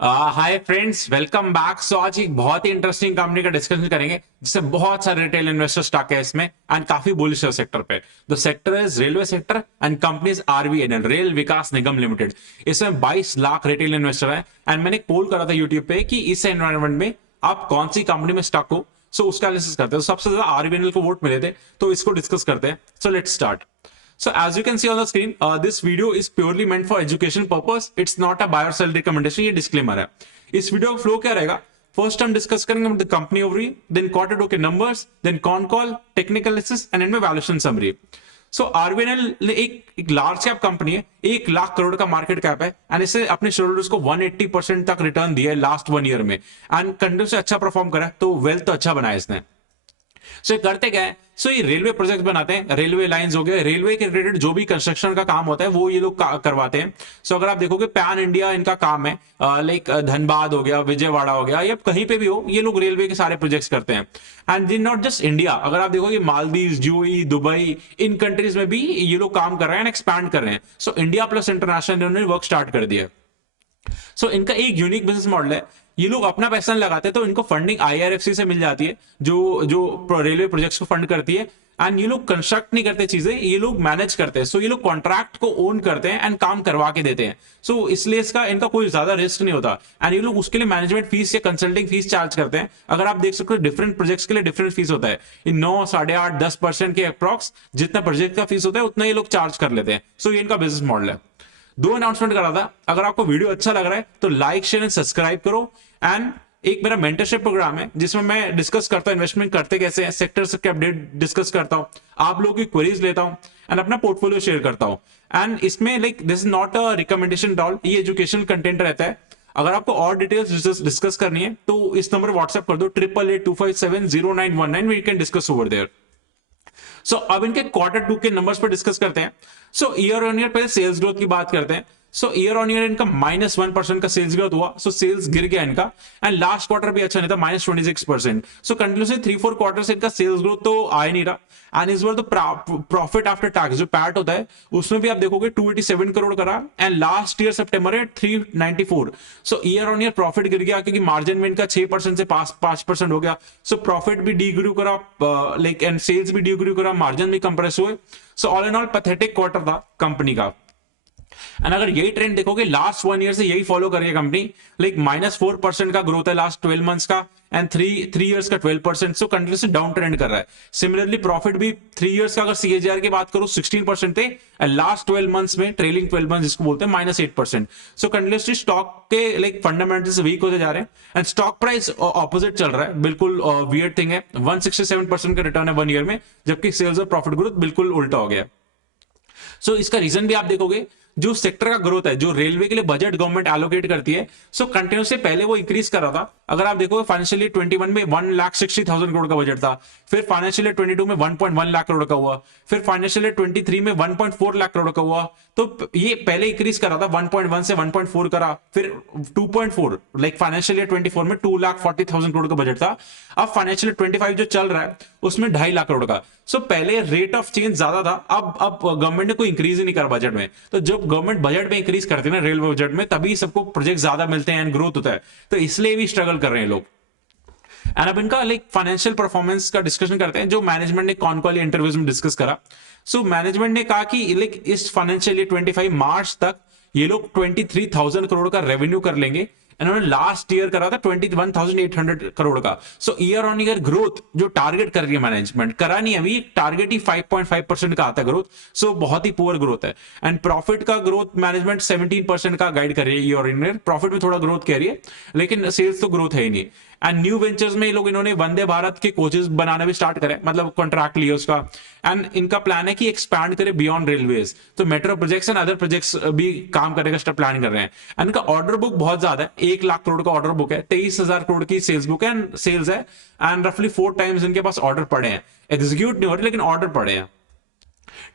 हाय friends, welcome back. So आज एक बहुत ही इंटरेस्टिंग कंपनी का डिस्कशन करेंगे जिससे बहुत सारे रिटेल इन्वेस्टर्स स्टॉक है इसमें एंड काफी बुलिश है सेक्टर पे। The sector is railway sector and company is RVNL, rail Vikas Nigam limited. इसमें 22 लाख रिटेल इन्वेस्टर है एंड मैंने पोल करा था यूट्यूब पे कि इस एनवायरमेंट में आप कौन सी कंपनी में स्टॉक हो। सो उसका एनालिसिस करते हैं। तो सबसे ज्यादा आरवीएनएल को वोट मिले थे, तो इसको डिस्कस करते हैं। So let's start. So as you can see on the screen, this video is purely meant for education purpose. It's not a buy or sell recommendation. ये disclaimer है। इस वीडियो का फ्लो क्या रहेगा? फर्स्ट हम discuss करेंगे the company overview, then quarter two के numbers, then con call, technical analysis and end में वैल्यूएशन समरी। सो आरबीएनएल एक लार्ज कैप कंपनी है, 1 लाख करोड़ का मार्केट कैप है एंड इसे अपने शेयर होल्डर्स को 180% तक रिटर्न दिया है लास्ट 1 ईयर में एंड कंटिन्यू से अच्छा परफॉर्म करा, तो वेल्थ तो अच्छा बनाया इसने। सो ये करते क्या है? सो ये रेलवे प्रोजेक्ट बनाते हैं, रेलवे लाइंस हो गए, रेलवे के रिलेटेड जो भी कंस्ट्रक्शन का काम होता है वो ये लोग करवाते हैं। सो अगर आप देखोगे पैन इंडिया इनका काम है, लाइक धनबाद हो गया, विजयवाड़ा हो गया, या कहीं पे भी हो, ये लोग रेलवे के सारे प्रोजेक्ट्स करते हैं। एंड दिन नॉट जस्ट इंडिया, अगर आप देखोगे मालदीव, यूएई, दुबई, इन कंट्रीज में भी ये लोग काम कर रहे हैं, एक्सपैंड कर रहे हैं। सो इंडिया प्लस इंटरनेशनल इन्होंने वर्क स्टार्ट कर दिया। सो इनका एक यूनिक बिजनेस मॉडल है। ये लोग अपना पैसा लगाते हैं तो इनको फंडिंग आईआरएफसी से मिल जाती है, जो जो रेलवे प्रोजेक्ट्स को फंड करती है। एंड ये लोग कंस्ट्रक्ट नहीं करते चीजें, ये लोग मैनेज करते हैं। सो ये लोग कॉन्ट्रैक्ट को ओन करते हैं एंड काम करवा के देते हैं। सो इसलिए इसका इनका कोई ज्यादा रिस्क नहीं होता एंड ये लोग उसके लिए मैनेजमेंट फीस या कंसल्टिंग फीस चार्ज करते हैं। अगर आप देख सकते हो डिफरेंट प्रोजेक्ट्स के लिए डिफरेंट फीस होता है। इन 9, 8.5, 10% के अप्रॉक्स जितना प्रोजेक्ट का फीस होता है उतना ये लोग चार्ज कर लेते हैं। सो ये इनका बिजनेस मॉडल है। दो अनाउंसमेंट करा था। अगर आपको वीडियो अच्छा लग रहा है तो लाइक, शेयर एंड सब्सक्राइब करो। एंड एक मेरा मेंटरशिप प्रोग्राम है जिसमें मैं डिस्कस करता हूं इन्वेस्टमेंट करते कैसे हैं, सेक्टर के अपडेट डिस्कस करता हूं, आप लोगों की क्वेरीज लेता हूं एंड अपना पोर्टफोलियो शेयर करता हूं। एंड इसमें like this is not a recommendation at all, ये एजुकेशनल कंटेंट रहता है। अगर आपको और डिटेल्स डिस्कस करनी है तो इस नंबर व्हाट्सएप कर दो 8882570919, we can discuss over there. So अब इनके क्वार्टर टू के नंबर्स पर डिस्कस करते हैं। सो ईयर ऑन ईयर पहले सेल्स ग्रोथ की बात करते हैं। सो ईयर ऑन ईयर इनका -1% का सेल्स ग्रोथ हुआ। सो सेल्स गिर गया इनका एंड लास्ट क्वार्टर भी अच्छा नहीं था, -26%। सो कंटिन्यूसली 3-4 क्वार्टर से इनका सेल्स ग्रोथ तो आ ही नहीं रहा। एंड इस बार तो प्रॉफिट आफ्टर टैक्स जो पैट होता है उसमें भी आप देखोगे 287 करोड़ करा एंड लास्ट ईयर सितंबर में 394। सो ईयर ऑन ईयर प्रॉफिट गिर गया क्योंकि मार्जिन में इनका 6% से 5% हो गया। सो प्रॉफिट भी डीग्रू करा, लाइक एंड सेल्स भी डीग्रू करा, मार्जिन भी कंप्रेस हुए। So all in all pathetic quarter था कंपनी का। एंड अगर यही ट्रेंड देखोगे लास्ट 1 ईयर से यही फॉलो कर रही है कंपनी, लाइक -4% का ग्रोथ है लास्ट 12 मंथ्स का एंड 3 इयर्स का 12%। सो कंटिन्यूसली डाउन ट्रेंड कर रहा है। सिमिलरली प्रॉफिट भी 3 इयर्स का अगर सीएजीआर की बात करो 16% थे एंड लास्ट 12 मंथ्स में, ट्रेलिंग 12 मंथ्स जिसको बोलते हैं, -8%। सो कंटिन्यूसली स्टॉक के लाइक फंडामेंटल्स वीक होते जा रहे हैं एंड स्टॉक प्राइस ऑपोजिट चल रहा है। बिल्कुल वियर्ड थिंग है, 167% का रिटर्न है 1 ईयर में, जबकि सेल्स और प्रॉफिट ग्रोथ बिल्कुल उल्टा हो गया। सो इसका रीजन भी आप देखोगे, जो सेक्टर का ग्रोथ है, जो रेलवे के लिए बजट गवर्नमेंट एलोकेट करती है, सो कंटिन्यूसली पहले वो इंक्रीज कर रहा था। अगर आप देखोगे फाइनेंशियल ईयर 21 में 1,60,000 करोड़ का बजट था, फिर फाइनेंशियल ईयर 22 में 1.1 लाख करोड़ का हुआ, फिर फाइनेंशियल ईयर 23 में 1.4 लाख करोड़ का हुआ। तो ये पहले इंक्रीज कर रहा था, 1.1 से 1.4 करा, फिर 2.4, लाइक फाइनेंशियल ईयर 24 में 2,40,000 करोड़ का बजट था। अब फाइनेंशियल ईयर 25 जो चल रहा है उसमें 2.5 लाख करोड़ का। सो पहले रेट ऑफ चेंज ज्यादा था, अब गवर्नमेंट ने कोई इंक्रीज ही नहीं करा बजट में। तो जब गवर्नमेंट बजट में इंक्रीज करती है ना, रेलवे बजट में, तभी सबको प्रोजेक्ट ज्यादा मिलते हैं एंड ग्रोथ होता है। तो इसलिए भी स्ट्रगल कर रहे हैं लोग। एंड अब इनका लाइक फाइनेंशियल परफॉर्मेंस का डिस्कशन करते हैं, जो मैनेजमेंट ने कॉन कॉल इंटरव्यूज में डिस्कस करा। सो मैनेजमेंट ने कहा कि लाइक इस फाइनेंशियल ईयर 25 मार्च तक ये लोग 23,000 करोड़ का रेवेन्यू कर लेंगे। इन्होंने लास्ट ईयर करा था 21,800 करोड़ का। सो ईयर ऑन ईयर ग्रोथ जो टारगेट कर रही है मैनेजमेंट, करा नहीं अभी, टारगेट ही 5.5% का आता है ग्रोथ। सो बहुत ही पुअर ग्रोथ है। एंड प्रॉफिट का ग्रोथ मैनेजमेंट 17% का गाइड कर रही है ईयर ऑन ईयर। प्रॉफिट में थोड़ा ग्रोथ कह रही है, लेकिन सेल्स तो ग्रोथ है ही नहीं। एंड न्यू वेंचर्स में लोग इन्होंने वंदे भारत के कोचेस बनाना भी स्टार्ट करे, मतलब कॉन्ट्रैक्ट लिया उसका। एंड इनका प्लान है कि एक्सपैंड करे बियॉन्ड रेलवेज, तो metro projects and other projects भी काम करने का प्लान कर रहे हैं। एंड इनका ऑर्डर बुक बहुत ज्यादा है, 1 लाख करोड़ का ऑर्डर बुक है, 23,000 करोड़ की सेल्स बुक है एंड सेल्स है। एंड रफली 4 टाइम्स इनके पास ऑर्डर पड़े हैं, एग्जीक्यूट नहीं हो रहे लेकिन ऑर्डर पड़े हैं।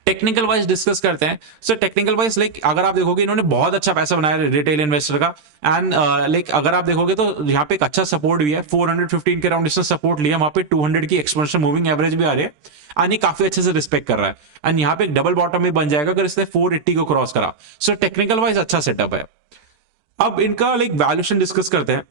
टेक्निकल वाइज डिस्कस करते हैं। सो टेक्निकल वाइज लाइक अगर आप देखोगे इन्होंने बहुत अच्छा पैसा बनाया रिटेल इन्वेस्टर का। एंड लाइक अगर आप देखोगे तो यहाँ पे एक अच्छा सपोर्ट भी है, 415 के राउंड इसने सपोर्ट लिया, वहां पे 200 की एक्सपोनेंशियल मूविंग एवरेज भी आ रही है एंड ये काफी अच्छे से रिस्पेक्ट कर रहा है। एंड यहाँ पे एक डबल बॉटम में बन जाएगा अगर इसने 480 को क्रॉस करा। सो टेक्निकल वाइज अच्छा सेटअप है। अब इनका लाइक वैल्यूएशन डिस्कस करते हैं।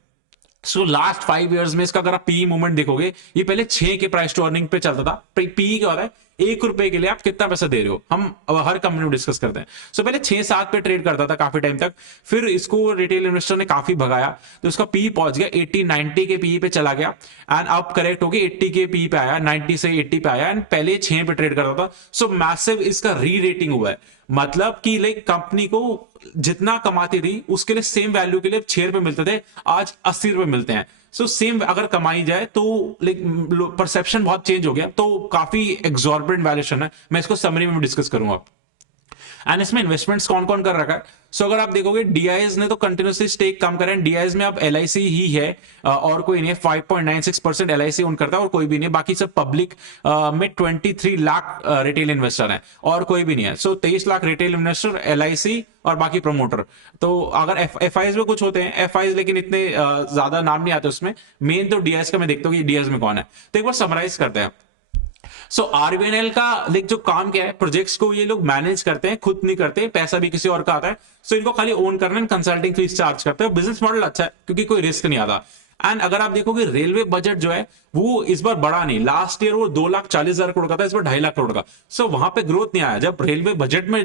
सो लास्ट 5 इयर्स में इसका अगर आप पीई मूवमेंट देखोगे, ये पहले 6 के प्राइस टू अर्निंग पे चलता था। पीई क्या होता है, 1 रुपए के लिए आप कितना पैसा दे रहे हो, हम अब हर कंपनी में डिस्कस करते हैं। सो पहले 6-7 पे ट्रेड करता था काफी टाइम तक, फिर इसको रिटेल इन्वेस्टर ने काफी भगाया, तो इसका पीई पहुंच गया 80-90 के पीई पे चला गया, एंड अब करेक्ट होके 80 के पीई पे आया, 90 से 80 पे आया, एंड पहले 6 पे ट्रेड करता था। सो मैसिव इसका री रेटिंग हुआ है, मतलब कि लाइक कंपनी को जितना कमाती थी उसके लिए सेम वैल्यू के लिए 6 रुपए मिलते थे, आज 80 रुपए मिलते हैं। सो सेम अगर कमाई जाए तो लाइक परसेप्शन बहुत चेंज हो गया, तो काफी एक्सॉर्बिटेंट वैल्यूएशन है। मैं इसको समरी में डिस्कस करूंगा। एंड इसमें इन्वेस्टमेंट्स कौन कौन कर रखा है। सो अगर आप देखोगे डीआईएस ने तो कंटिन्यूसली स्टेक कम करें, डीआईएस में अब एलआईसी ही है और कोई नहीं है, 5.96% एलआईसी ओन करता है और कोई भी नहीं है। बाकी सब पब्लिक में 23 लाख रिटेल इन्वेस्टर हैं और कोई भी नहीं है। सो 23 लाख रिटेल इन्वेस्टर, एलआईसी और बाकी प्रमोटर। तो अगर एफआईज में कुछ होते हैं एफआईज, लेकिन इतने ज्यादा नाम नहीं आते उसमें। मेन तो डीआईएस का मैं देखता हूँ कि डीआईएस में कौन है। तो एक बार समराइज करते हैं। सो आरबीएनएल का लाइक जो काम क्या है, प्रोजेक्ट्स को ये लोग मैनेज करते हैं, खुद नहीं करते, पैसा भी किसी और का आता है। सो इनको खाली ओन करना है, कंसल्टिंग फीस चार्ज करते हैं। बिजनेस मॉडल अच्छा है क्योंकि कोई रिस्क नहीं आता। एंड अगर आप देखोगे रेलवे बजट जो है वो इस बार बड़ा नहीं, लास्ट ईयर वो 2,40,000 करोड़ का था, इस बार 2.5 लाख करोड़ का। सो वहां पे ग्रोथ नहीं आया। जब रेलवे बजट में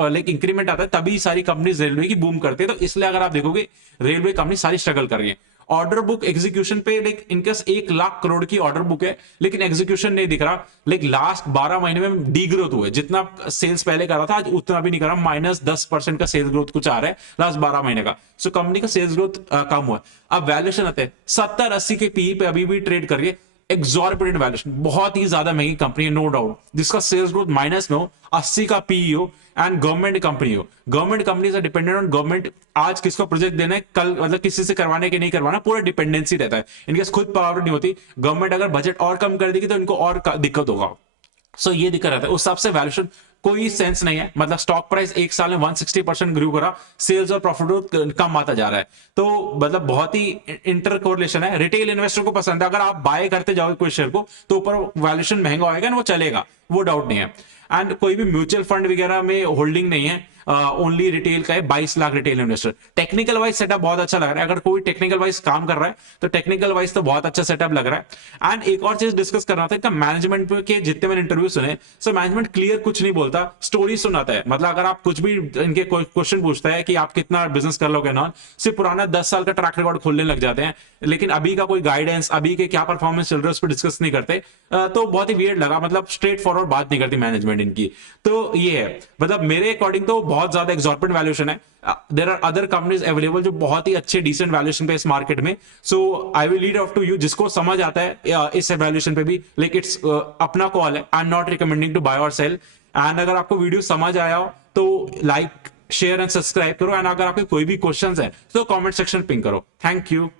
लाइक इंक्रीमेंट आता है तभी सारी कंपनीज रेलवे की बूम करती है। तो इसलिए अगर आप देखोगे रेलवे कंपनी सारी स्ट्रगल कर रही है। ऑर्डर बुक एग्जीक्यूशन पे लाइक इनके 1 लाख करोड़ की ऑर्डर बुक है, लेकिन एग्जीक्यूशन नहीं दिख रहा। लाइक लास्ट 12 महीने में डी ग्रोथ हुआ है, जितना सेल्स पहले कर रहा था आज उतना भी नहीं कर रहा, -10% का सेल्स ग्रोथ कुछ आ रहा है लास्ट 12 महीने का। सो कंपनी का सेल्स ग्रोथ कम हुआ। अब वैल्यूएशन आते हैं 70-80 के पीई पे अभी भी ट्रेड कर रही है। एक्सॉर्बिटेंट वैल्यूएशन, बहुत ही ज्यादा महंगी कंपनी है, नो डाउट, जिसका सेल्स ग्रोथ माइनस में हो, 80 का पीई हो, एंड गवर्नमेंट कंपनी हो। गवर्नमेंट कंपनी से डिपेंडेंट ऑन गवर्नमेंट, आज किसको प्रोजेक्ट देना है, कल मतलब किसी से करवाने के नहीं करवाना, पूरा डिपेंडेंसी रहता है। इनके खुद पावर नहीं होती। गवर्नमेंट अगर बजट और कम कर देगी तो इनको और दिक्कत होगा। सो ये दिक्कत रहता है। उस हिसाब से वैल्यूएशन कोई सेंस नहीं है। मतलब स्टॉक प्राइस 1 साल में 160% ग्रो करा, सेल्स और प्रॉफिट ग्रोथ कम आता जा रहा है। तो मतलब बहुत ही इंटर कोरिलेशन है। रिटेल इन्वेस्टर को पसंद है, अगर आप बाय करते जाओगे कोई शेयर को तो ऊपर वैल्यूएशन महंगा होएगा ना, वो चलेगा, वो डाउट नहीं है। एंड कोई भी म्यूचुअल फंड वगैरह में होल्डिंग नहीं है, ओनली रिटेल का है। 22 lakh retail investor. Technical wise setup बहुत अच्छा लग रहा है। अगर कोई टेक्निकल वाइज काम कर रहा है तो टेक्निकल वाइज तो बहुत अच्छा सेटअप लग रहा है। एंड एक और चीज डिस्कस करना था, इनका मैनेजमेंट के जितने मैंने इंटरव्यू सुने, सो मैनेजमेंट क्लियर कुछ नहीं बोलता, स्टोरी सुनाता है। मतलब अगर आप कुछ भी इनके क्वेश्चन पूछता है कि आप कितना बिजनेस कर लोगे ना, सिर्फ पुराना 10 साल का ट्रैक रिकॉर्ड खोलने लग जाते हैं, लेकिन अभी का कोई गाइडेंस, अभी के क्या परफॉर्मेंस चल रहा है उस पर डिस्कस नहीं करते। तो बहुत ही वियर्ड लगा, मतलब स्ट्रेट फॉरवर्ड बात नहीं करती मैनेजमेंट इनकी। तो ये है, मतलब मेरे अकॉर्डिंग तो बहुत ज्यादा एक्सॉर्बिटेंट वैल्यूएशन है। There are other companies available जो बहुत ही अच्छे डिसेंट वैल्यूएशन पे इस मार्केट में। So I will lead off to you, जिसको समझ आता है इस वैल्यूएशन पे भी, लाइक इट्स अपना कॉल है। I am not recommending to buy or sell. And अगर आपको वीडियो समझ आया हो तो लाइक शेयर एंड सब्सक्राइब करो। एंड अगर आपके कोई भी क्वेश्चंस है तो कमेंट सेक्शन पिंग करो। Thank you.